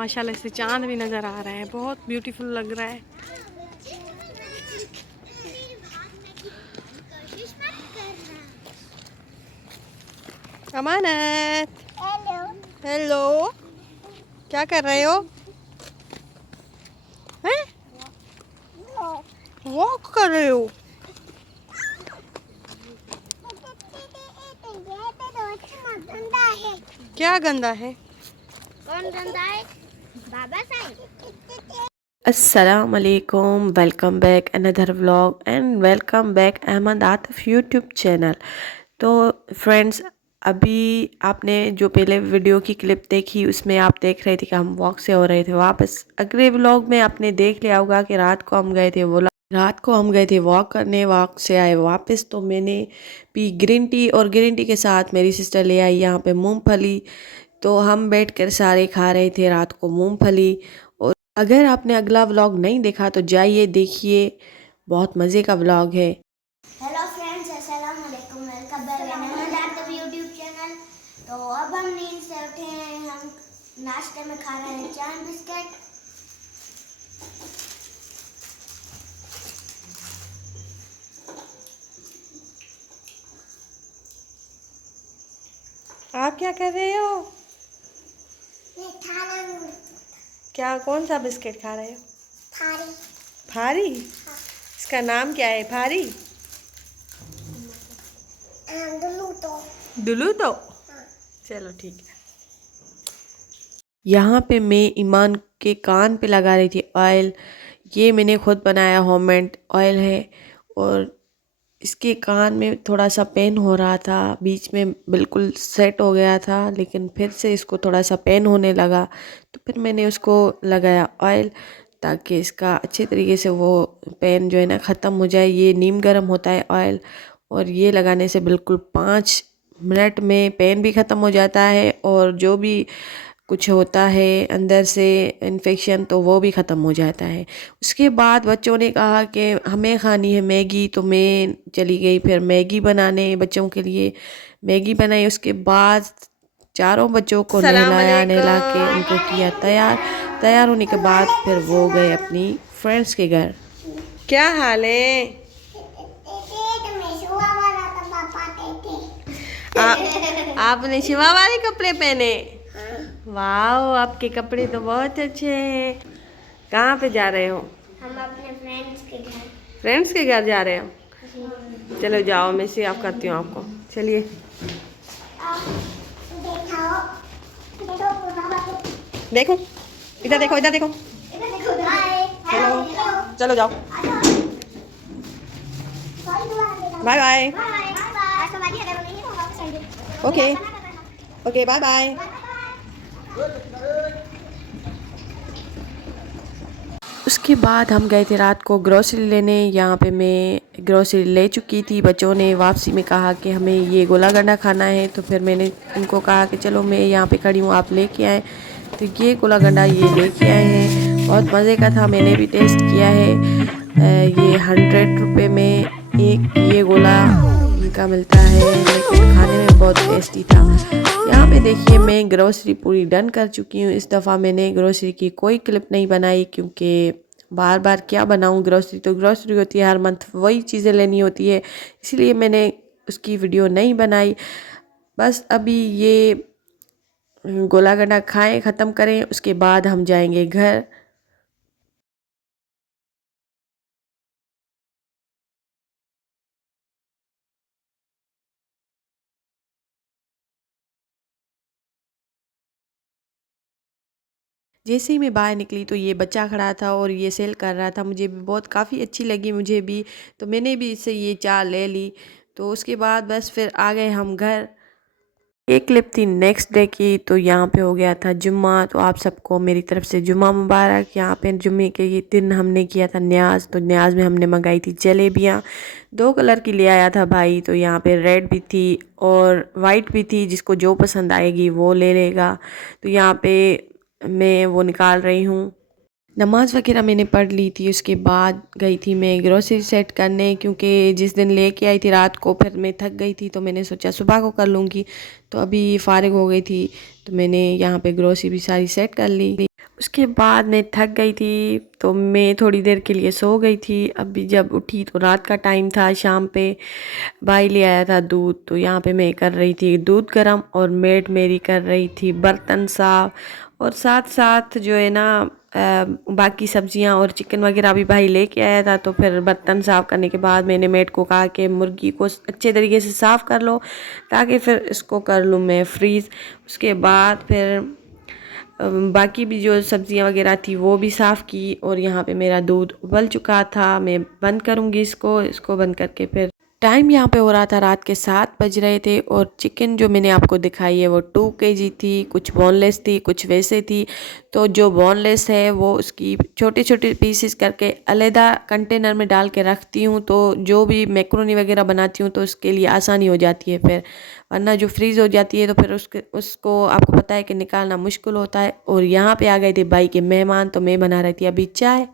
माशाल्लाह से चांद भी नज़र आ रहा है, बहुत ब्यूटीफुल लग रहा है। अमानत, हेलो, क्या कर रहे हो? हैं? वॉक कर रहे हो? क्या गंदा है? कौन गंदा है? बाबा साहब। अस्सलाम वालेकुम, welcome back another vlog and welcome back Ahmad Atif YouTube channel. तो फ्रेंड्स, अभी आपने जो पहले वीडियो की क्लिप देखी उसमें आप देख रहे थे कि हम वॉक से हो रहे थे वापस। अगले व्लॉग में आपने देख लिया होगा कि रात को हम गए थे वॉक करने, वॉक से आए वापस। तो मैंने पी ग्रीन टी और ग्रीन टी के साथ मेरी सिस्टर ले आई यहाँ पे मूंगफली। तो हम बैठकर सारे खा रहे थे रात को मूंगफली। और अगर आपने अगला व्लॉग नहीं देखा तो जाइए देखिए, बहुत मज़े का व्लॉग है। हेलो फ्रेंड्स, अस्सलाम वालेकुम, welcome back Ahmad Atif YouTube channel. तो अब हम नींद से उठे हैं। हम नाश्ते में खा रहे हैं चाय बिस्किट। आप क्या कर रहे हो? मैं खा रहा हूँ क्या, कौन सा बिस्किट खा रहे हो? थारी। फारी? इसका नाम क्या है? फारी? दुलू तो? चलो ठीक है। यहाँ पे मैं ईमान के कान पे लगा रही थी ऑयल। ये मैंने खुद बनाया होममेड ऑयल है। और इसके कान में थोड़ा सा पेन हो रहा था, बीच में बिल्कुल सेट हो गया था, लेकिन फिर से इसको थोड़ा सा पेन होने लगा। तो फिर मैंने उसको लगाया ऑयल, ताकि इसका अच्छे तरीके से वो पेन जो है ना ख़त्म हो जाए। ये नीम गर्म होता है ऑयल, और ये लगाने से बिल्कुल 5 मिनट में पेन भी ख़त्म हो जाता है, और जो भी कुछ होता है अंदर से इन्फेक्शन तो वो भी ख़त्म हो जाता है। उसके बाद बच्चों ने कहा कि हमें खानी है मैगी, तो मैं चली गई फिर मैगी बनाने बच्चों के लिए। मैगी बनाई, उसके बाद चारों बच्चों को नहला के उनको किया तैयार। तैयार होने के बाद फिर वो गए अपनी फ्रेंड्स के घर। क्या हाल है? आपने शिवा वाले कपड़े पहने? वाह, आपके कपड़े तो बहुत अच्छे हैं। कहाँ पे जा रहे हो? हम अपने फ्रेंड्स के घर। फ्रेंड्स के घर जा रहे हो? चलो जाओ, मैं से आप करती हूँ आपको। चलिए। देखो, इधर देखो, इधर देखो। हेलो, चलो जाओ। Bye bye. Okay okay, bye bye. उसके बाद हम गए थे रात को ग्रोसरी लेने। यहाँ पे मैं ग्रोसरी ले चुकी थी। बच्चों ने वापसी में कहा कि हमें ये गोला गंडा खाना है, तो फिर मैंने उनको कहा कि चलो मैं यहाँ पे खड़ी हूँ, आप लेके आए। तो ये गोला गंडा ये लेके आए हैं, बहुत मज़े का था, मैंने भी टेस्ट किया है। ये 100 रुपये में एक ये गोला इनका मिलता है, लेकिन खाने में बहुत टेस्टी था। यहाँ पे देखिए मैं ग्रोसरी पूरी डन कर चुकी हूँ। इस दफ़ा मैंने ग्रोसरी की कोई क्लिप नहीं बनाई, क्योंकि बार बार क्या बनाऊँ। ग्रोसरी तो ग्रोसरी होती है, हर मंथ वही चीज़ें लेनी होती है, इसलिए मैंने उसकी वीडियो नहीं बनाई। बस अभी ये गोला गंडा खाएं, ख़त्म करें, उसके बाद हम जाएंगे घर। जैसे ही मैं बाहर निकली तो ये बच्चा खड़ा था और ये सेल कर रहा था। मुझे भी बहुत काफ़ी अच्छी लगी मुझे भी, तो मैंने भी इससे ये चार ले ली। तो उसके बाद बस फिर आ गए हम घर। ये क्लिप थी नेक्स्ट डे की। तो यहाँ पे हो गया था जुम्मा, तो आप सबको मेरी तरफ से जुम्मा मुबारक। यहाँ पे जुम्मे के ये दिन हमने किया था न्याज। तो न्याज में हमने मंगाई थी जलेबियाँ, 2 कलर की ले आया था भाई। तो यहाँ पे रेड भी थी और वाइट भी थी, जिसको जो पसंद आएगी वो ले लेगा। तो यहाँ पे मैं वो निकाल रही हूँ। नमाज़ वगैरह मैंने पढ़ ली थी। उसके बाद गई थी मैं ग्रोसरी सेट करने, क्योंकि जिस दिन लेके आई थी रात को फिर मैं थक गई थी, तो मैंने सोचा सुबह को कर लूँगी। तो अभी फ़ारिग हो गई थी, तो मैंने यहाँ पे ग्रोसरी भी सारी सेट कर ली। उसके बाद मैं थक गई थी तो मैं थोड़ी देर के लिए सो गई थी। अभी जब उठी तो रात का टाइम था, शाम पे भाई ले आया था दूध, तो यहाँ पे मैं कर रही थी दूध गरम और मेड मेरी कर रही थी बर्तन साफ, और साथ साथ जो है ना बाकी सब्जियां और चिकन वगैरह भी भाई लेके आया था। तो फिर बर्तन साफ़ करने के बाद मैंने मेड को कहा कि मुर्गी को अच्छे तरीके से साफ़ कर लो ताकि फिर इसको कर लूँ मैं फ्रीज़। उसके बाद फिर बाकी भी जो सब्जियां वगैरह थी वो भी साफ़ की, और यहाँ पे मेरा दूध उबल चुका था। मैं बंद करूँगी इसको बंद करके फिर टाइम यहाँ पे हो रहा था रात के 7 बज रहे थे। और चिकन जो मैंने आपको दिखाई है वो 2 kg थी, कुछ बोनलेस थी कुछ वैसे थी। तो जो बोनलेस है वो उसकी छोटे छोटे पीसेस करके अलहदा कंटेनर में डाल के रखती हूँ, तो जो भी मैक्रोनी वगैरह बनाती हूँ तो उसके लिए आसानी हो जाती है फिर, वरना जो फ्रीज़ हो जाती है तो फिर उसको आपको पता है कि निकालना मुश्किल होता है। और यहाँ पे आ गए थे भाई के मेहमान, तो मैं बना रही थी अभी चाय।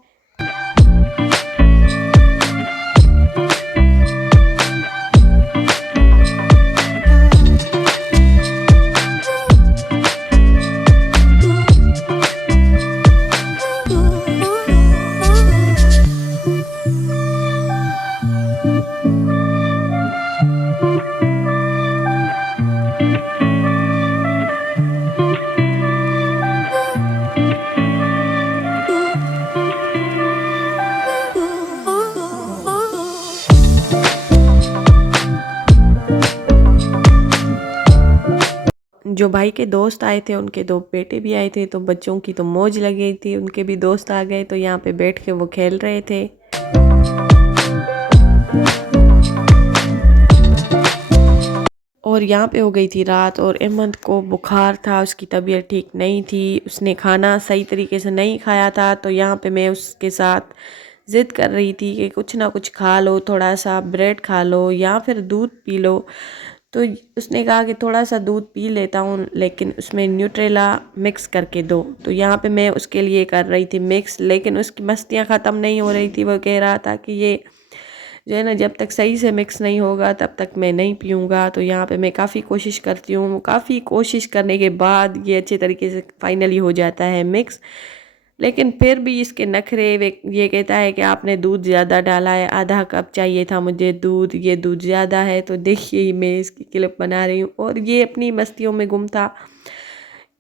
जो भाई के दोस्त आए थे उनके 2 बेटे भी आए थे, तो बच्चों की तो मौज लगी थी, उनके भी दोस्त आ गए तो यहाँ पे बैठ के वो खेल रहे थे। और यहाँ पे हो गई थी रात, और अहमद को बुखार था, उसकी तबीयत ठीक नहीं थी, उसने खाना सही तरीके से नहीं खाया था। तो यहाँ पे मैं उसके साथ ज़िद कर रही थी कि कुछ ना कुछ खा लो, थोड़ा सा ब्रेड खा लो या फिर दूध पी लो। तो उसने कहा कि थोड़ा सा दूध पी लेता हूँ लेकिन उसमें न्यूट्रेला मिक्स करके दो। तो यहाँ पे मैं उसके लिए कर रही थी मिक्स, लेकिन उसकी मस्तियाँ ख़त्म नहीं हो रही थी। वो कह रहा था कि ये जो है ना जब तक सही से मिक्स नहीं होगा तब तक मैं नहीं पीऊँगा। तो यहाँ पे मैं काफ़ी कोशिश करती हूँ, काफ़ी कोशिश करने के बाद ये अच्छे तरीके से फाइनली हो जाता है मिक्स। लेकिन फिर भी इसके नखरे, ये कहता है कि आपने दूध ज़्यादा डाला है, आधा कप चाहिए था मुझे दूध, ये दूध ज़्यादा है। तो देखिए मैं इसकी क्लिप बना रही हूँ और ये अपनी मस्तियों में गुम था।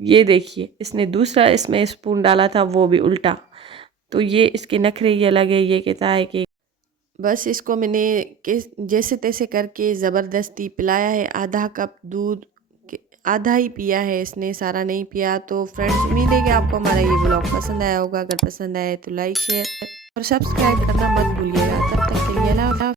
ये देखिए इसने दूसरा इसमें स्पून डाला था वो भी उल्टा। तो ये इसके नखरे ये लगे, ये कहता है कि बस इसको मैंने जैसे तैसे करके ज़बरदस्ती पिलाया है। आधा कप दूध आधा ही पिया है इसने, सारा नहीं पिया। तो फ्रेंड्स उम्मीद है कि आपको हमारा ये ब्लॉग पसंद आया होगा। अगर पसंद आए तो लाइक शेयर और सब्सक्राइब करना मत भूलिएगा। तब तक के लिए अल्लाह हाफ़िज़।